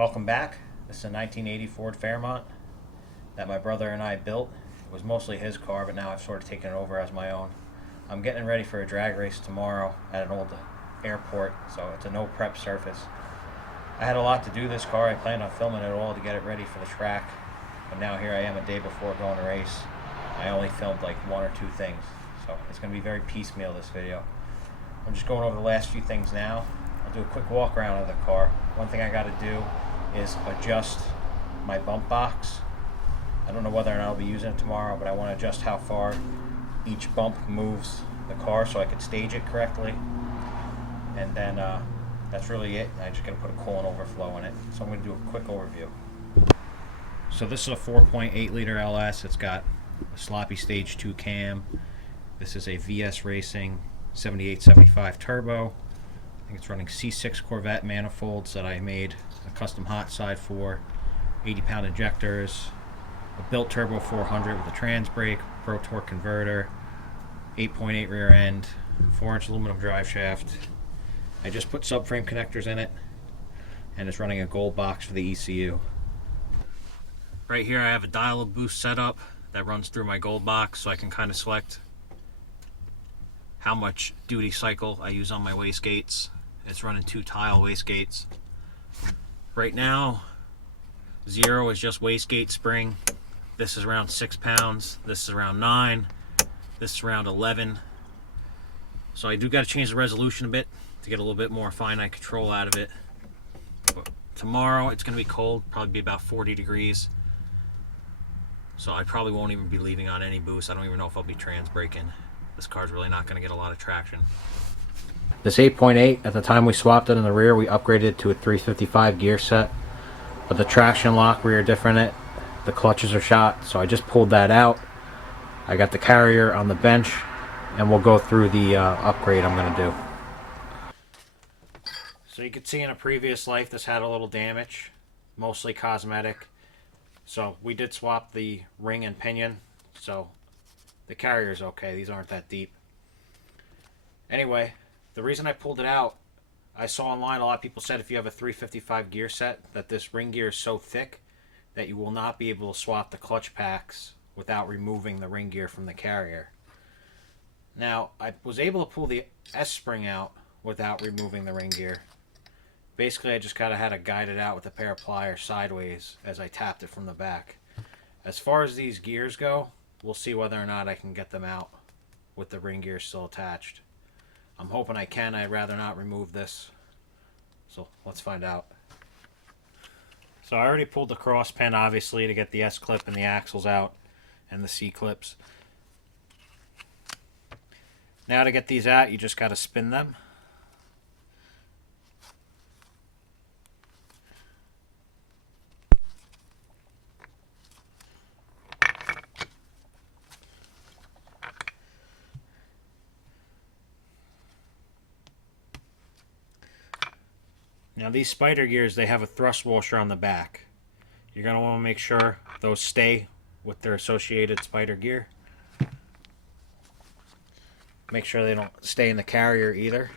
Welcome back. This is a 1980 Ford Fairmont that my brother and I built. It was mostly his car, but now I've sort of taken it over as my own. I'm getting ready for a drag race tomorrow at an old airport, so it's a no prep surface. I had a lot to do this car. I planned on filming it all to get it ready for the track, but now here I am a day before going to race. I only filmed like one or two things, so it's going to be very piecemeal, this video. I'm just going over the last few things now. I'll do a quick walk around of the car. One thing I got to do is adjust my bump box. I don't know whether or not I'll be using it tomorrow, but I want to adjust how far each bump moves the car so I could stage it correctly. And then that's really it. I just got to put a coolant overflow in it. So I'm going to do a quick overview. So this is a 4.8 liter LS. It's got a sloppy stage 2 cam. This is a VS Racing 7875 turbo. I think it's running C6 Corvette manifolds that I made a custom hot side for, 80-pound injectors, a built turbo 400 with a trans brake, protorque converter, 8.8 rear end, 4-inch aluminum drive shaft. I just put subframe connectors in it, and it's running a gold box for the ECU. Right here I have a dial boost setup that runs through my gold box, so I can kind of select how much duty cycle I use on my wastegates. It's running 2 tile wastegates. Right now, 0 is just wastegate spring. This is around 6 pounds. This is around 9. This is around 11. So I do got to change the resolution a bit to get a little bit more finite control out of it. But tomorrow it's going to be cold, probably be about 40 degrees. So I probably won't even be leaving on any boost. I don't even know if I'll be trans braking. This car's really not going to get a lot of traction. This 8.8, at the time we swapped it in the rear, we upgraded it to a 355 gear set. But the traction lock rear different in it. The clutches are shot, so I just pulled that out. I got the carrier on the bench, and we'll go through the upgrade I'm going to do. So you could see in a previous life this had a little damage, mostly cosmetic. So we did swap the ring and pinion, so the carrier's okay. These aren't that deep. Anyway, the reason I pulled it out, I saw online a lot of people said if you have a 355 gear set that this ring gear is so thick that you will not be able to swap the clutch packs without removing the ring gear from the carrier. Now, I was able to pull the S-spring out without removing the ring gear. Basically, I just kind of had to guide it out with a pair of pliers sideways as I tapped it from the back. As far as these gears go, we'll see whether or not I can get them out with the ring gear still attached. I'm hoping I can. I'd rather not remove this. So let's find out. So I already pulled the cross pin, obviously, to get the S-clip and the axles out and the C-clips. Now to get these out, you just got to spin them. Now these spider gears, they have a thrust washer on the back. You're going to want to make sure those stay with their associated spider gear. Make sure they don't stay in the carrier either.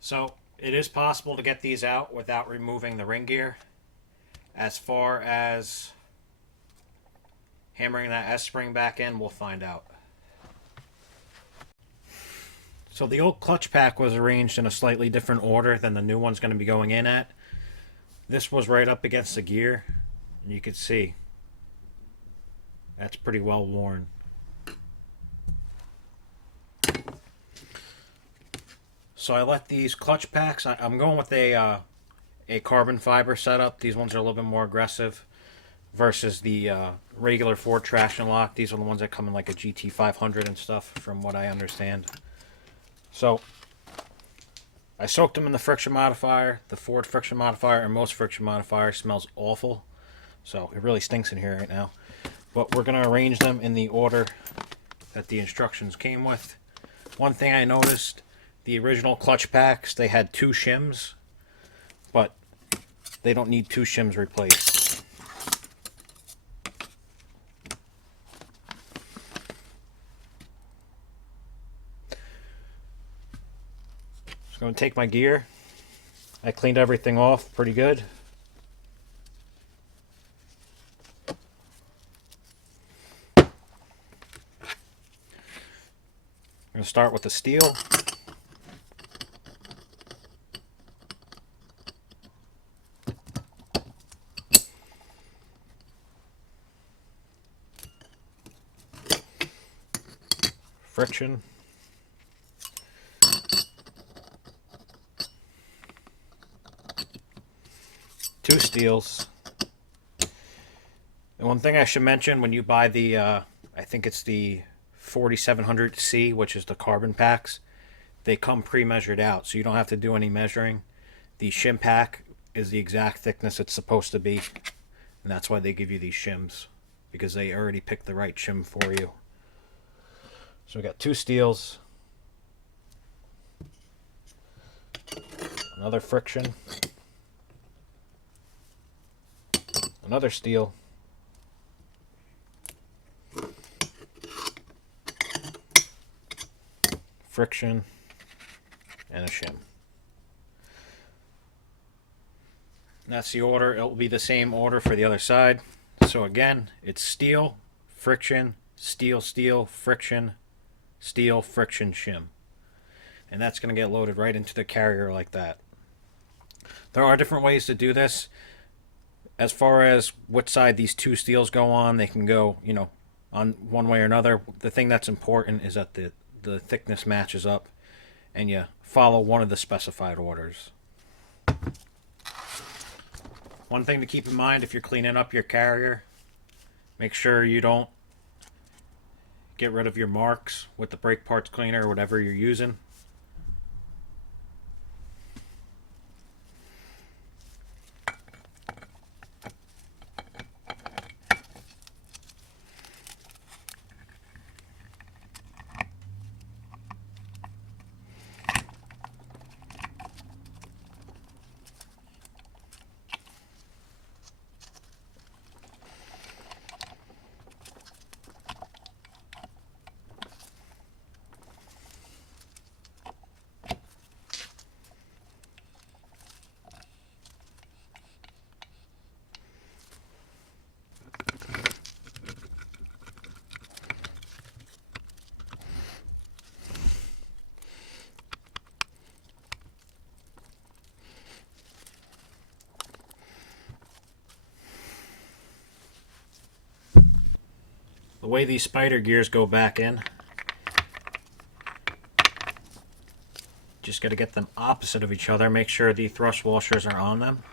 So it is possible to get these out without removing the ring gear. As far as hammering that S-spring back in, we'll find out. So the old clutch pack was arranged in a slightly different order than the new one's going to be going in at. This was right up against the gear, and you can see that's pretty well worn. So I let these clutch packs, I'm going with a carbon fiber setup. These ones are a little bit more aggressive versus the regular Ford traction lock. These are the ones that come in like a GT 500 and stuff, from what I understand. So I soaked them in the friction modifier. The Ford friction modifier and most friction modifier smells awful. So it really stinks in here right now. But we're going to arrange them in the order that the instructions came with. One thing I noticed, the original clutch packs, they had 2 shims, but they don't need 2 shims replaced. I'm going to take my gear. I cleaned everything off pretty good. I'm going to start with the steel. Friction. Two steels. And one thing I should mention, when you buy the, I think it's the 4700C, which is the carbon packs, they come pre-measured out, so you don't have to do any measuring. The shim pack is the exact thickness it's supposed to be, and that's why they give you these shims, because they already picked the right shim for you. So we got 2 steels, another friction, another steel, friction, and a shim. And that's the order. It will be the same order for the other side. So again, it's steel, friction, steel, steel, friction, steel, friction, shim. And that's going to get loaded right into the carrier like that. There are different ways to do this. As far as what side these 2 steels go on, they can go, you know, on one way or another. The thing that's important is that the thickness matches up and you follow one of the specified orders. One thing to keep in mind if you're cleaning up your carrier, make sure you don't get rid of your marks with the brake parts cleaner or whatever you're using. The way these spider gears go back in, just got to get them opposite of each other. Make sure the thrust washers are on them.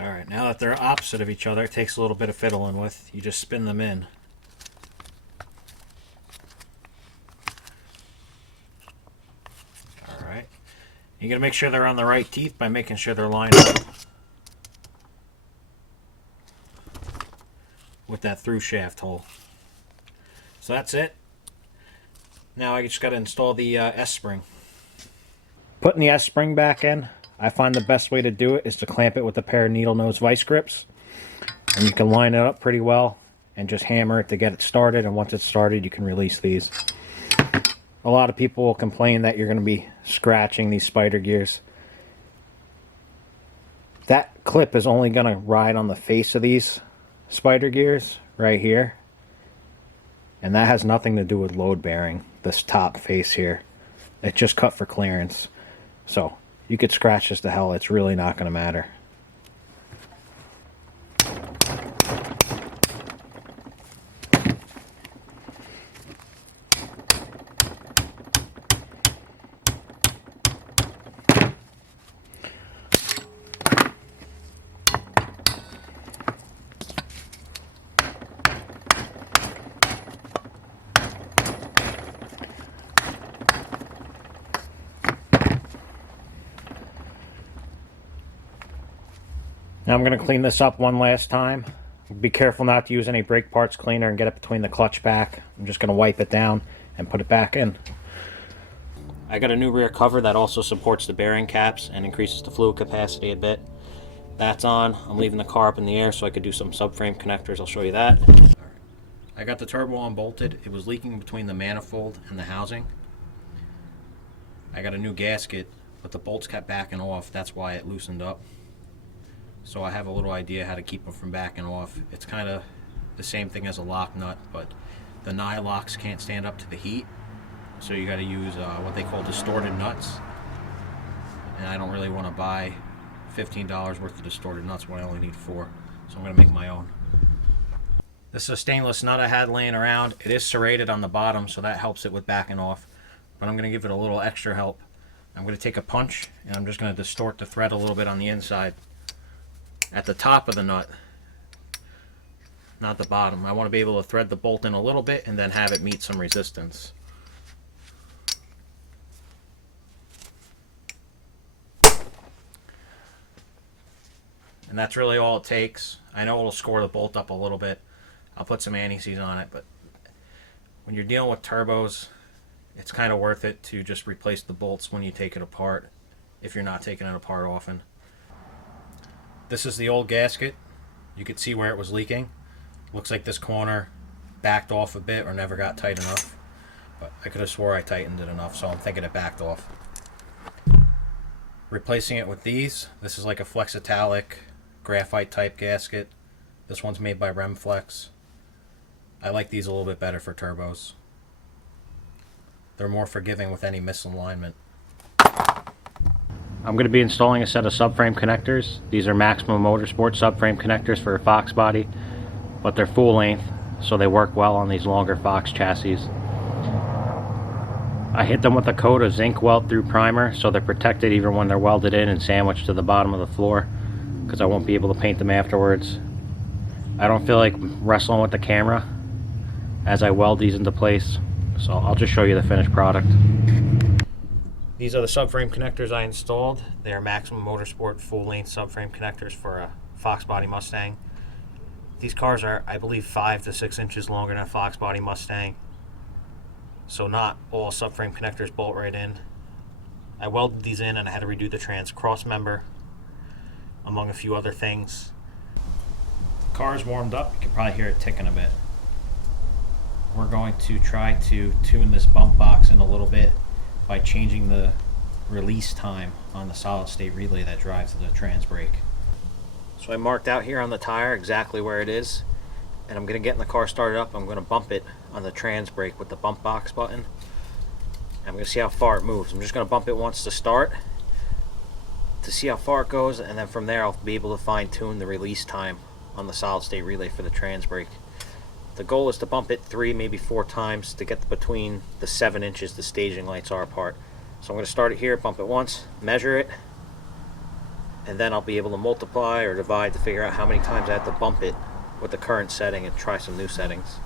Alright, now that they're opposite of each other, it takes a little bit of fiddling with. You just spin them in. Alright. You got to make sure they're on the right teeth by making sure they're lined up with that through shaft hole. So that's it. Now I just got to install the S-spring. Putting the S-spring back in, I find the best way to do it is to clamp it with a pair of needle nose vice grips. And you can line it up pretty well and just hammer it to get it started, and once it's started you can release these. A lot of people will complain that you're going to be scratching these spider gears. That clip is only going to ride on the face of these spider gears right here. And that has nothing to do with load bearing, this top face here. It's just cut for clearance. So you could scratch this to hell, it's really not going to matter. Now I'm going to clean this up one last time. Be careful not to use any brake parts cleaner and get it between the clutch back. I'm just going to wipe it down and put it back in. I got a new rear cover that also supports the bearing caps and increases the fluid capacity a bit. That's on. I'm leaving the car up in the air so I could do some subframe connectors. I'll show you that. I got the turbo unbolted. It was leaking between the manifold and the housing. I got a new gasket, but the bolts kept backing off. That's why it loosened up. So I have a little idea how to keep them from backing off. It's kind of the same thing as a lock nut, but the nye locks can't stand up to the heat. So you got to use what they call distorted nuts. And I don't really want to buy $15 worth of distorted nuts when I only need 4. So I'm going to make my own. This is a stainless nut I had laying around. It is serrated on the bottom, so that helps it with backing off. But I'm going to give it a little extra help. I'm going to take a punch, and I'm just going to distort the thread a little bit on the inside. At the top of the nut, not the bottom. I want to be able to thread the bolt in a little bit and then have it meet some resistance. And that's really all it takes. I know it'll score the bolt up a little bit. I'll put some anti-seize on it, but when you're dealing with turbos, it's kind of worth it to just replace the bolts when you take it apart, if you're not taking it apart often. This is the old gasket. You could see where it was leaking. Looks like this corner backed off a bit or never got tight enough. But I could have swore I tightened it enough, so I'm thinking it backed off. Replacing it with these. This is like a Flexitalic graphite type gasket. This one's made by Remflex. I like these a little bit better for turbos. They're more forgiving with any misalignment. I'm going to be installing a set of subframe connectors. These are Maximum Motorsport subframe connectors for a Fox body, but they're full length, so they work well on these longer Fox chassis. I hit them with a coat of zinc weld through primer so they're protected even when they're welded in and sandwiched to the bottom of the floor, because I won't be able to paint them afterwards. I don't feel like wrestling with the camera as I weld these into place, so I'll just show you the finished product. These are the subframe connectors I installed. They are Maximum Motorsport full-length subframe connectors for a Fox body Mustang. These cars are, I believe, 5 to 6 inches longer than a Fox body Mustang. So not all subframe connectors bolt right in. I welded these in and I had to redo the trans cross member, among a few other things. The car's warmed up. You can probably hear it ticking a bit. We're going to try to tune this bump box in a little bit by changing the release time on the solid state relay that drives the trans brake. So I marked out here on the tire exactly where it is, and I'm going to get in the car started up. I'm going to bump it on the trans brake with the bump box button. I'm going to see how far it moves. I'm just going to bump it once to start to see how far it goes, and then from there I'll be able to fine tune the release time on the solid state relay for the trans brake. The goal is to bump it 3, maybe 4 times to get between the 7 inches the staging lights are apart. So I'm going to start it here, bump it once, measure it, and then I'll be able to multiply or divide to figure out how many times I have to bump it with the current setting and try some new settings.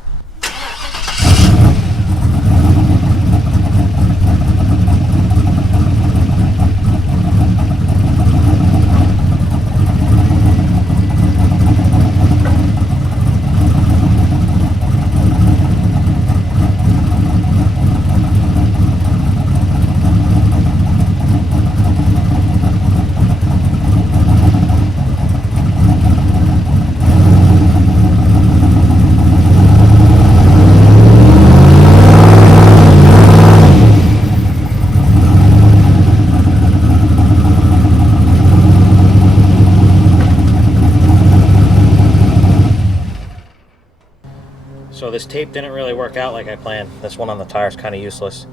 this tape didn't really work out like I planned. This one on the tire is kind of useless.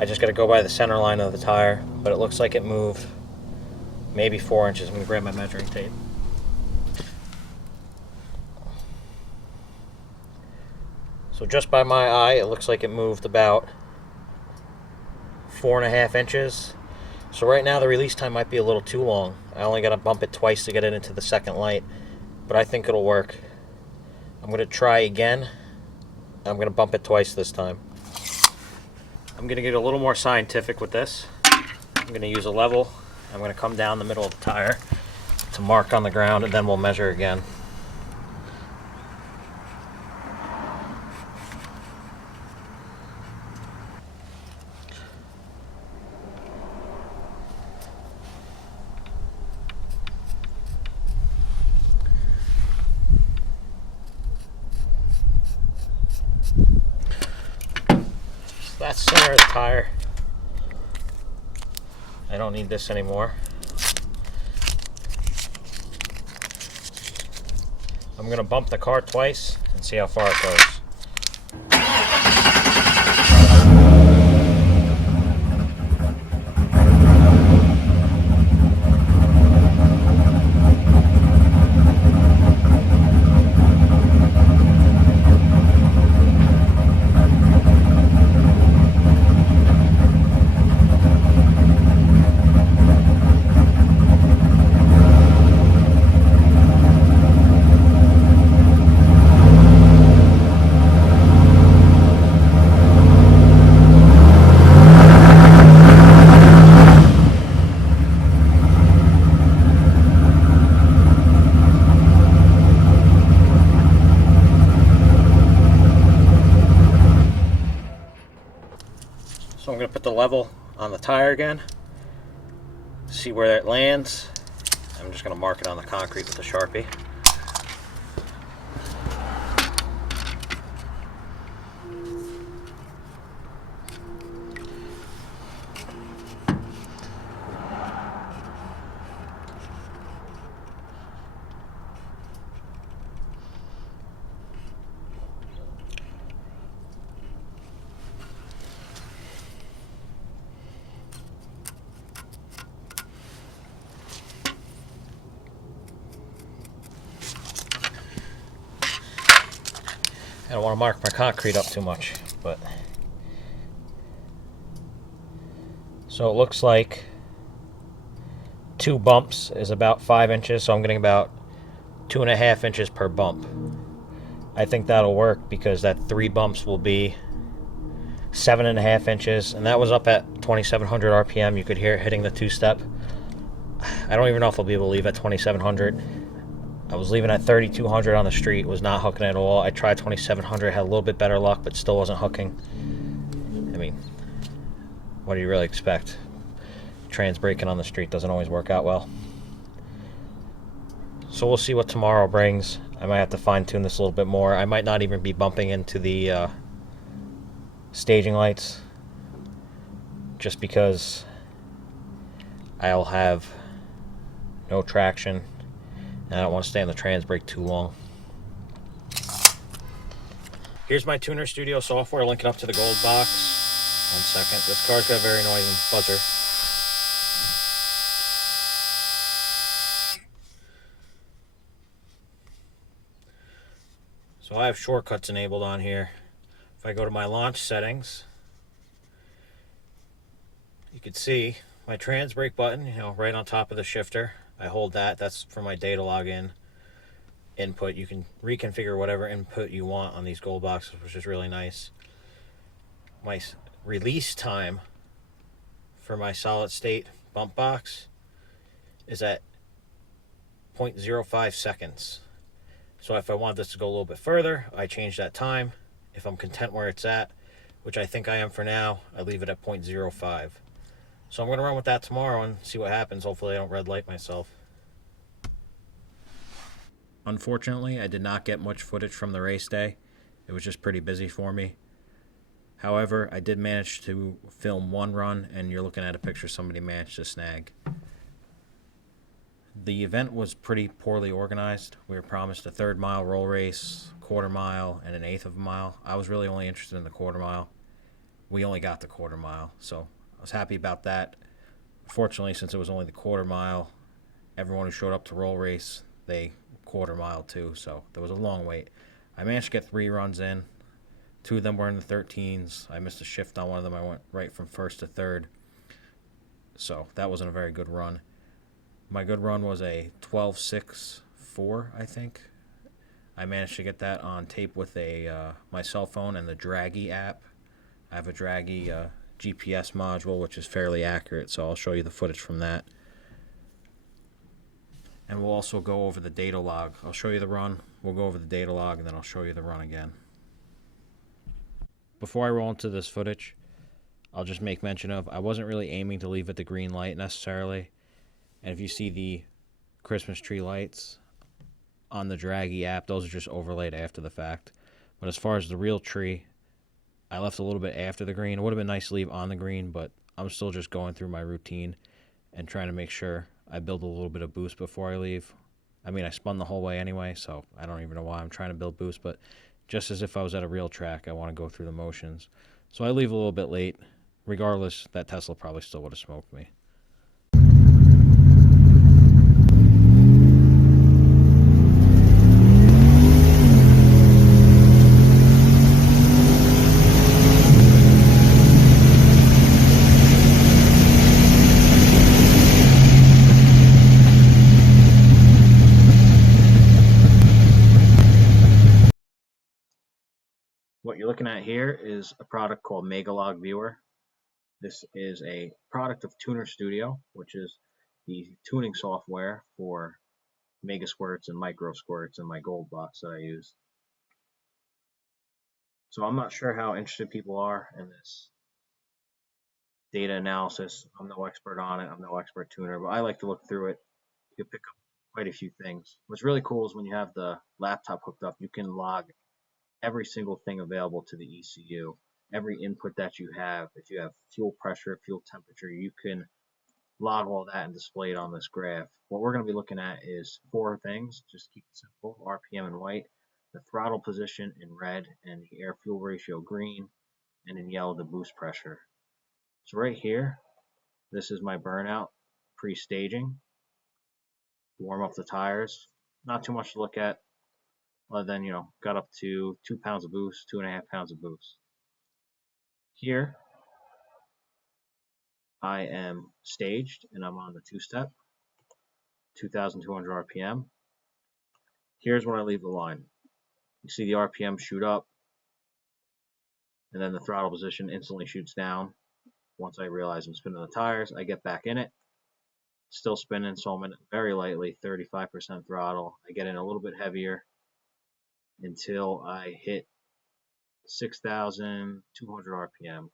I just got to go by the center line of the tire, but it looks like it moved maybe 4 inches. I'm going to grab my measuring tape. So just by my eye, it looks like it moved about 4.5 inches. So right now the release time might be a little too long. I only got to bump it twice to get it into the second light, but I think it'll work. I'm going to try again. I'm going to bump it twice this time. I'm going to get a little more scientific with this. I'm going to use a level. I'm going to come down the middle of the tire to mark on the ground, and then we'll measure again. That's the center of the tire. I don't need this anymore. I'm going to bump the car twice and see how far it goes. So I'm going to put the level on the tire again, see where it lands. I'm just going to mark it on the concrete with a Sharpie. I don't want to mark my concrete up too much, but so it looks like 2 bumps is about 5 inches, so I'm getting about 2.5 inches per bump. I think that'll work because that 3 bumps will be 7.5 inches, and that was up at 2700 RPM. You could hear it hitting the 2-step. I don't even know if I'll be able to leave at 2700. I was leaving at 3200 on the street, was not hooking at all. I tried 2700, had a little bit better luck, but still wasn't hooking. I mean, what do you really expect? Trans braking on the street doesn't always work out well. So we'll see what tomorrow brings. I might have to fine tune this a little bit more. I might not even be bumping into the staging lights, just because I'll have no traction. I don't want to stay on the trans brake too long. Here's my tunerstudio software linking up to the gold box. 1 second. This car's got a very annoying buzzer. So I have shortcuts enabled on here. If I go to my launch settings, you can see my trans brake button, right on top of the shifter. I hold that. That's for my datalog input. You can reconfigure whatever input you want on these gold boxes, which is really nice. My release time for my solid state bump box is at 0.05 seconds. So if I want this to go a little bit further, I change that time. If I'm content where it's at, which I think I am for now, I leave it at 0.05. So I'm going to run with that tomorrow and see what happens. Hopefully I don't red light myself. Unfortunately, I did not get much footage from the race day. It was just pretty busy for me. However, I did manage to film one run, and you're looking at a picture somebody managed to snag. The event was pretty poorly organized. We were promised a third mile roll race, quarter mile, and an eighth of a mile. I was really only interested in the quarter mile. We only got the quarter mile, so I was happy about that. Fortunately, since it was only the quarter mile, everyone who showed up to roll race, they quarter mile too, so there was a long wait. I managed to get 3 runs in. 2 of them were in the 13s. I missed a shift on one of them. I went right from first to third, so that wasn't a very good run. My good run was a 12.6.4, I think. I managed to get that on tape with my cell phone and the Draggy app. I have a Draggy GPS module, which is fairly accurate, so I'll show you the footage from that. And we'll also go over the data log. I'll show you the run, we'll go over the data log, and then I'll show you the run again. Before I roll into this footage, I'll just make mention of, I wasn't really aiming to leave at the green light necessarily. And if you see the Christmas tree lights on the Draggy app, those are just overlaid after the fact. But as far as the real tree, I left a little bit after the green. It would have been nice to leave on the green, but I'm still just going through my routine and trying to make sure I build a little bit of boost before I leave. I mean, I spun the whole way anyway, so I don't even know why I'm trying to build boost, but just as if I was at a real track, I want to go through the motions. So I leave a little bit late. Regardless, that Tesla probably still would have smoked me. What you're looking at here is a product called Megalog Viewer. This is a product of tunerstudio, which is the tuning software for mega squirts and micro squirts in my gold box that I use. So I'm not sure how interested people are in this data analysis. I'm no expert on it. I'm no expert tuner, but I like to look through it. You can pick up quite a few things. What's really cool is when you have the laptop hooked up, you can log every single thing available to the ECU, every input that you have. If you have fuel pressure, fuel temperature, you can log all that and display it on this graph. What we're going to be looking at is 4 things, just keep it simple: RPM in white, the throttle position in red, and the air fuel ratio green, and in yellow the boost pressure. So right here, this is my burnout pre-staging. Warm up the tires. Not too much to look at, other than, got up to 2 pounds of boost, 2.5 pounds of boost. Here, I am staged and I'm on the 2-step, 2,200 RPM. Here's when I leave the line. You see the RPM shoot up, and then the throttle position instantly shoots down. Once I realize I'm spinning the tires, I get back in it, still spinning, so I'm in very lightly, 35% throttle. I get in a little bit heavier until I hit 6,200 RPM.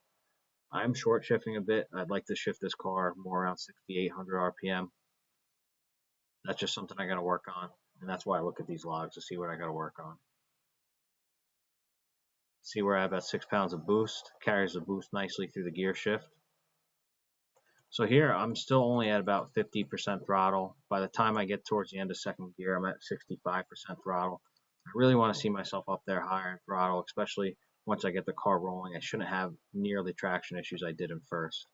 I'm short shifting a bit. I'd like to shift this car more around 6,800 RPM. That's just something I got to work on, and that's why I look at these logs to see what I got to work on. See where I have about 6 pounds of boost, carries the boost nicely through the gear shift. So here I'm still only at about 50% throttle. By the time I get towards the end of second gear, I'm at 65% throttle. I really want to see myself up there higher in throttle, especially once I get the car rolling. I shouldn't have near the traction issues I did in first.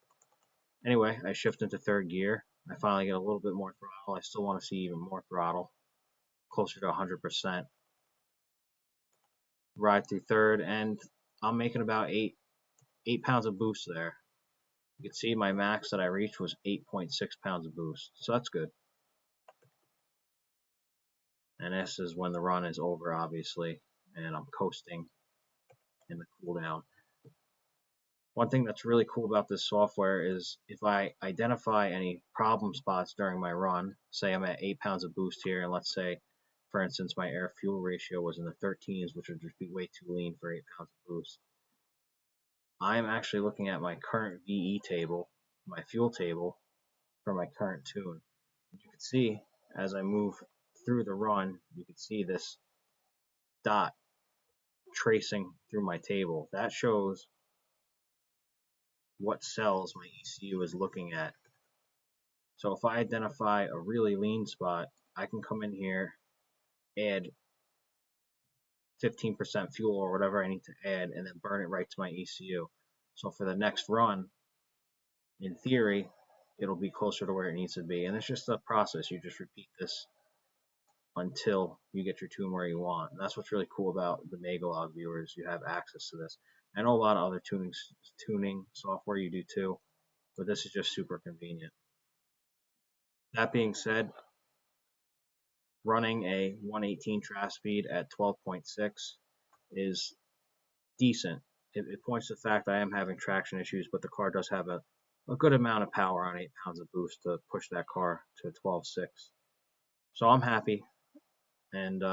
Anyway, I shift into third gear. I finally get a little bit more throttle. I still want to see even more throttle, closer to 100%. Ride through third, and I'm making about 8 pounds of boost there. You can see my max that I reached was 8.6 pounds of boost, so that's good. And this is when the run is over, obviously, and I'm coasting in the cooldown. One thing that's really cool about this software is if I identify any problem spots during my run, say I'm at 8 pounds of boost here, and let's say, for instance, my air fuel ratio was in the 13s, which would just be way too lean for 8 pounds of boost. I'm actually looking at my current VE table, my fuel table, for my current tune. You can see as I move through the run, you can see this dot tracing through my table. That shows what cells my ECU is looking at. So if I identify a really lean spot, I can come in here, add 15% fuel or whatever I need to add, and then burn it right to my ECU. So for the next run, in theory, it'll be closer to where it needs to be. And it's just a process. You just repeat this until you get your tune where you want. And that's what's really cool about the Megalog viewers. You have access to this. I know a lot of other tuning software you do too, but this is just super convenient. That being said, running a 118 track speed at 12.6 is decent. It points to the fact I am having traction issues, but the car does have a good amount of power on 8 pounds of boost to push that car to 12.6. So I'm happy. And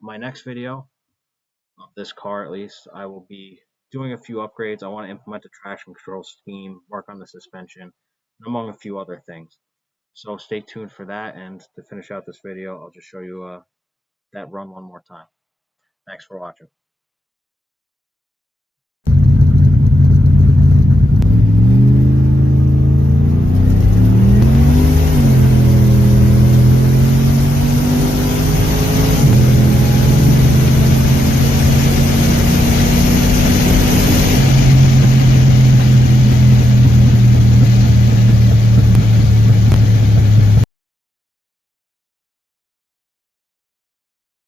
my next video of this car, at least, I will be doing a few upgrades. I want to implement the traction control scheme, work on the suspension, among a few other things. So stay tuned for that. And to finish out this video, I'll just show you that run one more time. Thanks for watching.